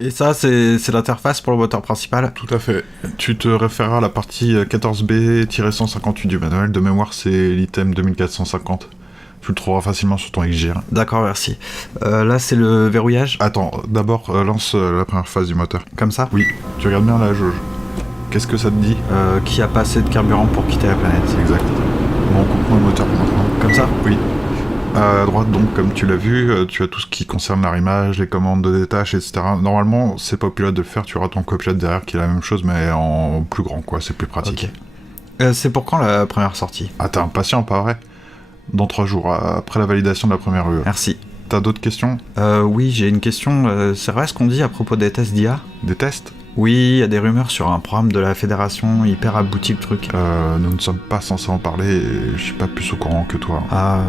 Et ça, c'est l'interface pour le moteur principal? Tout à fait. Tu te référeras à la partie 14B-158 du manuel. De mémoire, c'est l'item 2450. Tu le trouveras facilement sur ton XGR. D'accord, merci. Là, c'est le verrouillage? Attends, d'abord, lance la première phase du moteur. Comme ça? Oui, tu regardes bien la jauge. Qu'est-ce que ça te dit? Qu'il n'y a pas assez de carburant pour quitter la planète. Exact. Bon, on comprend le moteur maintenant. Comme ça? Oui. À droite, donc, comme tu l'as vu, tu as tout ce qui concerne l'arrimage, les commandes de détache, etc. Normalement, c'est pas au pilote de le faire, tu auras ton copilote derrière qui est la même chose, mais en plus grand, quoi, c'est plus pratique. Ok. C'est pour quand la première sortie? Ah, t'es impatient, pas vrai? Dans 3 jours, après la validation de la première UE. Merci. T'as d'autres questions? Oui, j'ai une question. C'est vrai ce qu'on dit à propos des tests d'IA? Des tests? Oui, il y a des rumeurs sur un programme de la fédération, hyper abouti le truc. Nous ne sommes pas censés en parler, et je suis pas plus au courant que toi. Ah,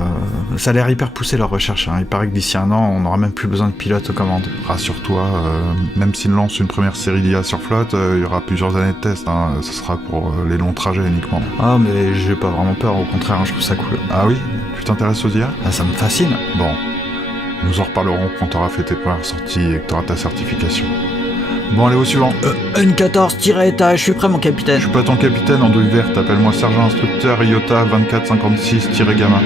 ça a l'air hyper poussé leur recherche, hein. Il paraît que d'ici un an, on n'aura même plus besoin de pilotes aux commandes. Rassure-toi, même s'ils lancent une première série d'IA sur flotte, il y aura plusieurs années de tests, hein. Ce sera pour les longs trajets uniquement. Ah, mais j'ai pas vraiment peur, au contraire, hein, je trouve ça cool. Ah oui? Tu t'intéresses aux IA? Ah, ça me fascine. Bon, nous en reparlerons quand t'auras fait tes premières sorties et que t'auras ta certification. Bon, allez, au suivant. N14-étage, je suis prêt mon capitaine. Je suis pas ton capitaine, andouille verte, appelle-moi sergent instructeur IOTA 2456-gamma.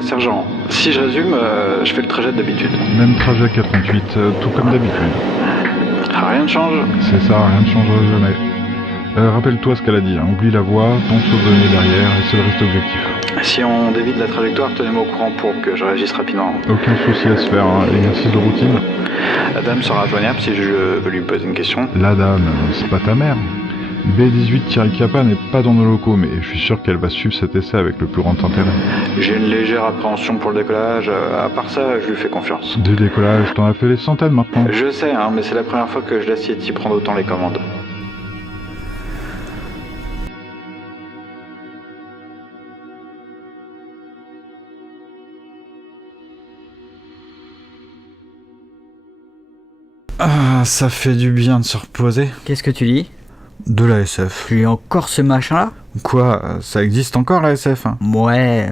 Sergent, si je résume, je fais le trajet d'habitude. Même trajet qu'à 38, tout comme d'habitude. Rien ne change? C'est ça, rien ne changera jamais. Rappelle-toi ce qu'elle a dit, hein. Oublie la voie, ton sauve-nez derrière, et c'est le reste objectif. Si on dévie de la trajectoire, tenez-moi au courant pour que je réagisse rapidement. Aucun souci à se faire, hein. Exercice de routine. La dame sera joignable si je veux lui poser une question. La dame, c'est pas ta mère. B18 Thierry Capa n'est pas dans nos locaux, mais je suis sûr qu'elle va suivre cet essai avec le plus grand intérêt. J'ai une légère appréhension pour le décollage, à part ça, je lui fais confiance. Des décollages, t'en as fait des centaines maintenant. Je sais, hein, mais c'est la première fois que je laisse Yeti prendre autant les commandes. Ah, ça fait du bien de se reposer. Qu'est-ce que tu dis? De la SF. Tu lis encore ce machin-là? Quoi? Ça existe encore la SF, hein? Ouais.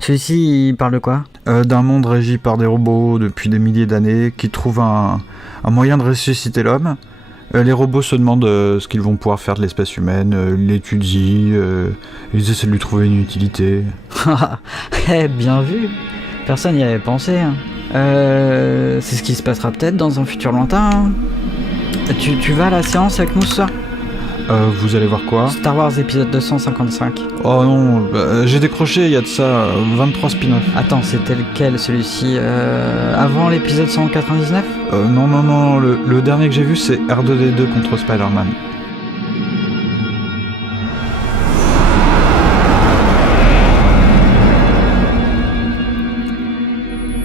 Celui-ci, il parle de quoi? D'un monde régi par des robots depuis des milliers d'années qui trouvent un moyen de ressusciter l'homme. Les robots se demandent ce qu'ils vont pouvoir faire de l'espèce humaine, ils l'étudient, ils essaient de lui trouver une utilité. Bien vu. Personne n'y avait pensé. Hein. C'est ce qui se passera peut-être dans un futur lointain. Hein. Tu vas à la séance avec nous ce soir? Vous allez voir quoi? Star Wars épisode 255. Oh non, j'ai décroché il y a de ça 23 spin-offs. Attends, c'était lequel celui-ci avant l'épisode 199? Non, le dernier que j'ai vu c'est R2D2 contre Spider-Man.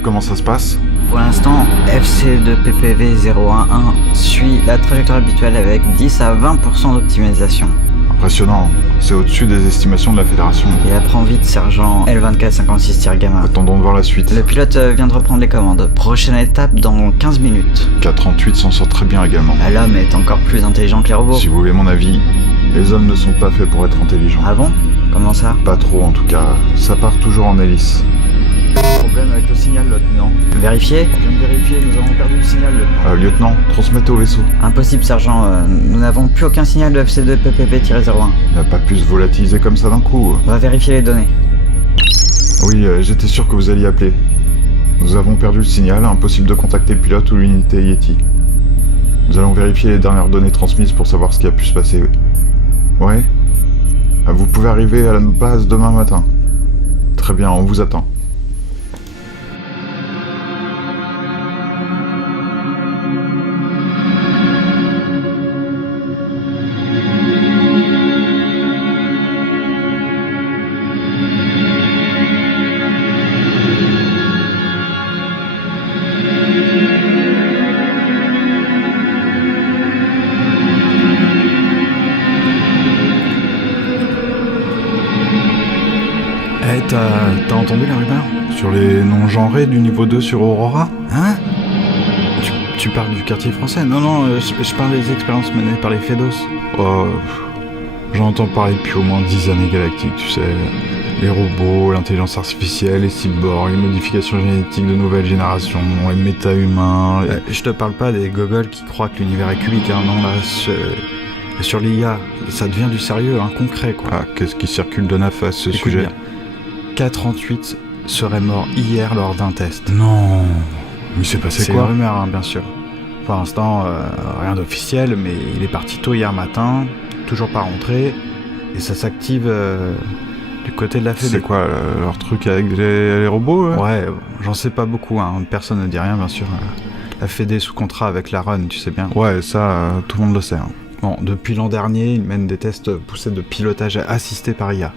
Comment ça se passe? Pour l'instant, FC2PPV011 suit la trajectoire habituelle avec 10 à 20% d'optimisation. Impressionnant, c'est au-dessus des estimations de la Fédération. Et apprends vite, sergent L2456-gamma. Attendons de voir la suite. Le pilote vient de reprendre les commandes. Prochaine étape dans 15 minutes. K38 s'en sort très bien également. L'homme est encore plus intelligent que les robots. Si vous voulez mon avis, Les hommes ne sont pas faits pour être intelligents. Ah bon? Comment ça? Pas trop en tout cas, ça part toujours en hélice. Problème avec le signal, lieutenant. Vérifié? Je viens de vérifier, nous avons perdu le signal, lieutenant. Lieutenant, transmettez au vaisseau. Impossible, sergent. Nous n'avons plus aucun signal de FC2PPP-01. Il n'a pas pu se volatiliser comme ça d'un coup. On va vérifier les données. Oui, j'étais sûr que vous alliez appeler. Nous avons perdu le signal, impossible de contacter le pilote ou l'unité Yeti. Nous allons vérifier les dernières données transmises pour savoir ce qui a pu se passer. Ouais? Vous pouvez arriver à la base demain matin. Très bien, on vous attend. T'as entendu la rumeur? Sur les non-genrés du niveau 2 sur Aurora? Hein? Tu parles du quartier français? Non, je parle des expériences menées par les Fedos. Oh, j'en entends parler depuis au moins 10 années galactiques, tu sais. Les robots, l'intelligence artificielle, les cyborgs, les modifications génétiques de nouvelle génération, les méta-humains... Je te parle pas des gogoles qui croient que l'univers est cubique, hein, non, là, sur l'IA, ça devient du sérieux, un concret, quoi. Ah, qu'est-ce qui circule de neuf à ce Écoute sujet? bien. K38 serait mort hier lors d'un test. Non, mais c'est passé C'est quoi? une rumeur, hein, bien sûr. Pour l'instant, rien d'officiel, mais il est parti tôt hier matin, toujours pas rentré, et ça s'active du côté de la Fédé. C'est quoi, leur truc avec les robots là? Ouais, j'en sais pas beaucoup, hein. Personne ne dit rien, bien sûr. La Fédé sous contrat avec la Run, tu sais bien. Ouais, ça, tout le monde le sait. Hein. Bon, depuis l'an dernier, ils mènent des tests poussés de pilotage assisté par IA.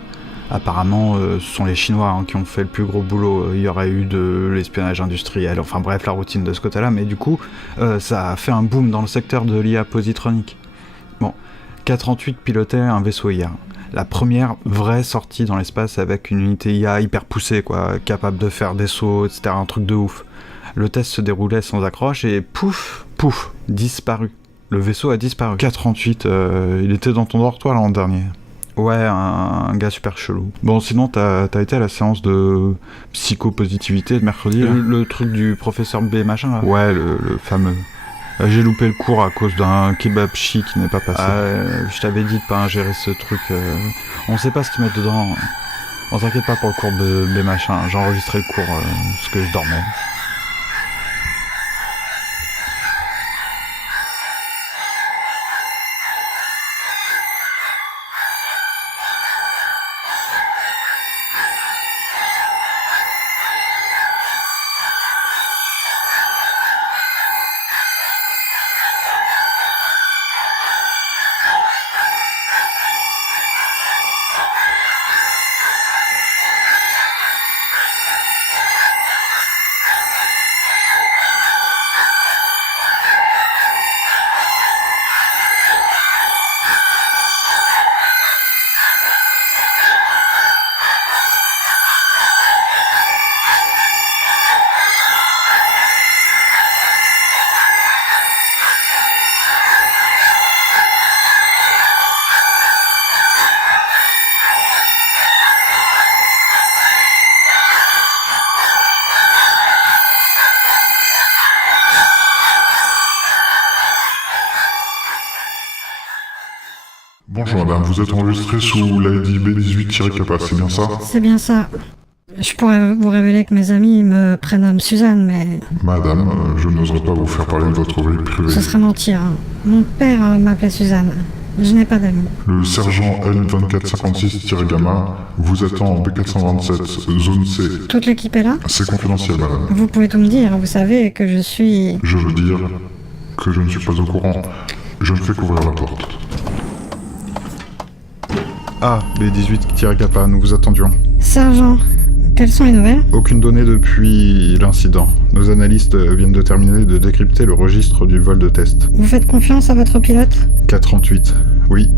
Apparemment, ce sont les Chinois hein, qui ont fait le plus gros boulot. Il y aurait eu de l'espionnage industriel, enfin bref, la routine de ce côté-là, mais du coup, ça a fait un boom dans le secteur de l'IA positronique. Bon, K38 pilotait un vaisseau hier. La première vraie sortie dans l'espace avec une unité IA hyper poussée, quoi, capable de faire des sauts, etc., un truc de ouf. Le test se déroulait sans accroche et pouf, disparu. Le vaisseau a disparu. K38, il était dans ton dortoir l'an dernier. Ouais, un gars super chelou. Bon, sinon, t'as été à la séance de psychopositivité de mercredi là? Le truc du professeur B machin là. Ouais, le fameux. J'ai loupé le cours à cause d'un kebab chi qui n'est pas passé. Je t'avais dit de pas ingérer ce truc. On sait pas ce qu'ils mettent dedans. On t'inquiète pas pour le cours de B machin. J'ai enregistré le cours parce que je dormais. Bonjour madame, vous êtes enregistré sous l'ID B18-Kappa, c'est bien ça? C'est bien ça. Je pourrais vous révéler que mes amis me prénomment Suzanne, mais Madame, je n'oserais pas vous faire parler de votre vie privée. ce serait mentir. Mon père m'appelait Suzanne. Je n'ai pas d'amis. Le sergent N2456-Gamma vous attend en B427, zone C. Toute l'équipe est là? C'est confidentiel, madame. Vous pouvez tout me dire, vous savez que je suis... Je veux dire que je ne suis pas au courant. Je ne fais qu'ouvrir la porte. Ah, B18-Kappa, nous vous attendions. Sergent, quelles sont les nouvelles? Aucune donnée depuis l'incident. Nos analystes viennent de terminer de décrypter le registre du vol de test. Vous faites confiance à votre pilote? K38, oui.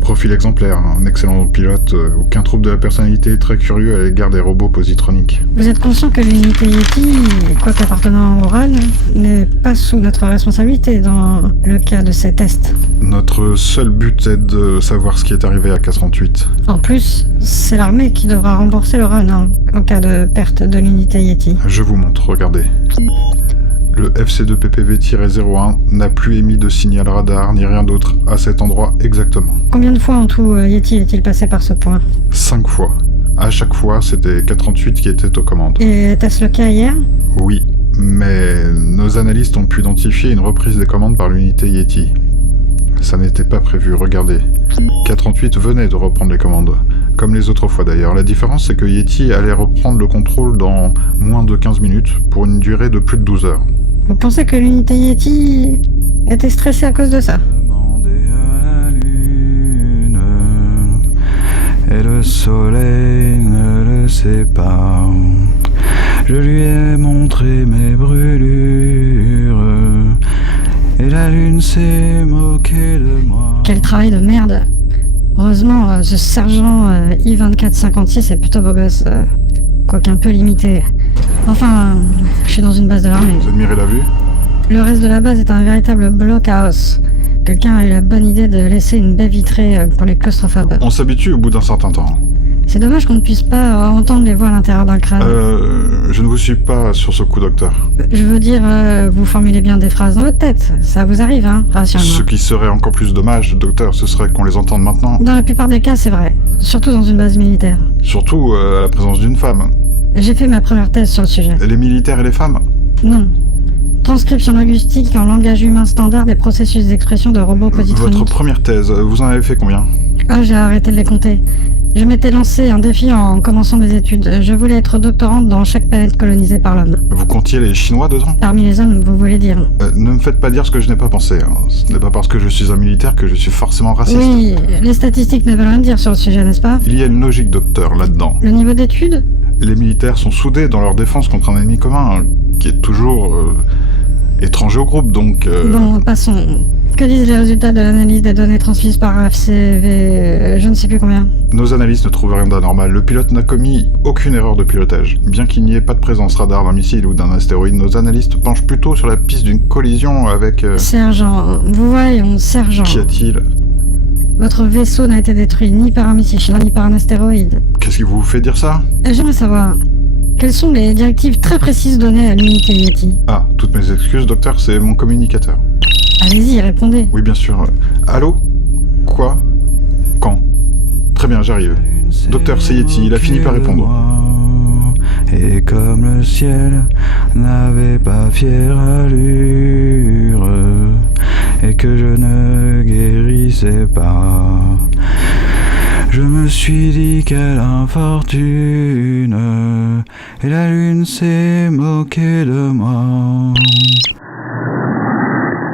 Profil exemplaire, un excellent pilote, aucun trouble de la personnalité, très curieux à l'égard des robots positroniques. Vous êtes conscient que l'unité Yeti, quoique appartenant au RAN, n'est pas sous notre responsabilité dans le cas de ces tests. Notre seul but est de savoir ce qui est arrivé à K38. En plus, c'est l'armée qui devra rembourser le RAN en cas de perte de l'unité Yeti. Je vous montre, regardez. Le FC2PPV-01 n'a plus émis de signal radar ni rien d'autre à cet endroit exactement. Combien de fois en tout Yeti est-il passé par ce point? 5 fois. À chaque fois, c'était K38 qui était aux commandes. Et était-ce le cas hier? Oui, mais nos analystes ont pu identifier une reprise des commandes par l'unité Yeti. Ça n'était pas prévu, regardez. K38 venait de reprendre les commandes, comme les autres fois d'ailleurs. La différence, c'est que Yeti allait reprendre le contrôle dans moins de 15 minutes, pour une durée de plus de 12 heures. Vous pensez que l'unité Yeti était stressée à cause de ça? Demander à la lune, et le soleil ne le sait pas. Je lui ai montré mes brûlures, et la lune s'est moquée de moi. Quel travail de merde! Heureusement, ce sergent I-2456 est plutôt beau gosse, quoique un peu limité. Enfin, je suis dans une base de l'armée. Vous admirez la vue? Le reste de la base est un véritable bloc à os. Quelqu'un a eu la bonne idée de laisser une baie vitrée pour les claustrophobes. On s'habitue au bout d'un certain temps. C'est dommage qu'on ne puisse pas entendre les voix à l'intérieur d'un crâne. Je ne vous suis pas sur ce coup, docteur. Je veux dire, vous formulez bien des phrases dans votre tête. Ça vous arrive, hein, Ce rassure-moi. qui serait encore plus dommage, docteur, ce serait qu'on les entende maintenant. Dans la plupart des cas, c'est vrai. Surtout dans une base militaire. Surtout à la présence d'une femme. J'ai fait ma première thèse sur le sujet. Les militaires et les femmes? Non. Transcription linguistique en langage humain standard des processus d'expression de robots positroniques. Votre première thèse, vous en avez fait combien? Ah, j'ai arrêté de les compter. Je m'étais lancé un défi en commençant mes études. Je voulais être doctorante dans chaque planète colonisée par l'homme. Vous comptiez les Chinois dedans? Parmi les hommes, vous voulez dire? Ne me faites pas dire ce que je n'ai pas pensé. Hein. Ce n'est pas parce que je suis un militaire que je suis forcément raciste. Oui, les statistiques ne veulent rien dire sur le sujet, n'est-ce pas? Il y a une logique, docteur, là-dedans. Le niveau d'études? Les militaires sont soudés dans leur défense contre un ennemi commun, qui est toujours étranger au groupe, donc... Bon, passons. Que disent les résultats de l'analyse des données transmises par FCV je ne sais plus combien? Nos analystes ne trouvent rien d'anormal. Le pilote n'a commis aucune erreur de pilotage. Bien qu'il n'y ait pas de présence radar d'un missile ou d'un astéroïde, nos analystes penchent plutôt sur la piste d'une collision avec... Sergent, vous voyons, sergent. Qu'y a-t-il? Votre vaisseau n'a été détruit ni par un missile, ni par un astéroïde. Qu'est-ce qui vous fait dire ça? J'aimerais savoir, quelles sont les directives très précises données à l'unité Yeti? Ah, toutes mes excuses, docteur, c'est mon communicateur. Allez-y, répondez. Oui, bien sûr. Allô? Quoi? Quand? Très bien, j'arrive. Docteur, c'est Yeti, il a fini par répondre. Et comme le ciel n'avait pas fière allure, et que je ne guérissais pas, je me suis dit quelle infortune, et la lune s'est moquée de moi.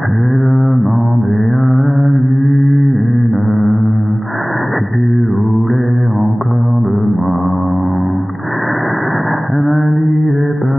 J'ai demandé à la lune si tu voulais encore de moi. Elle m'a dit j'ai pas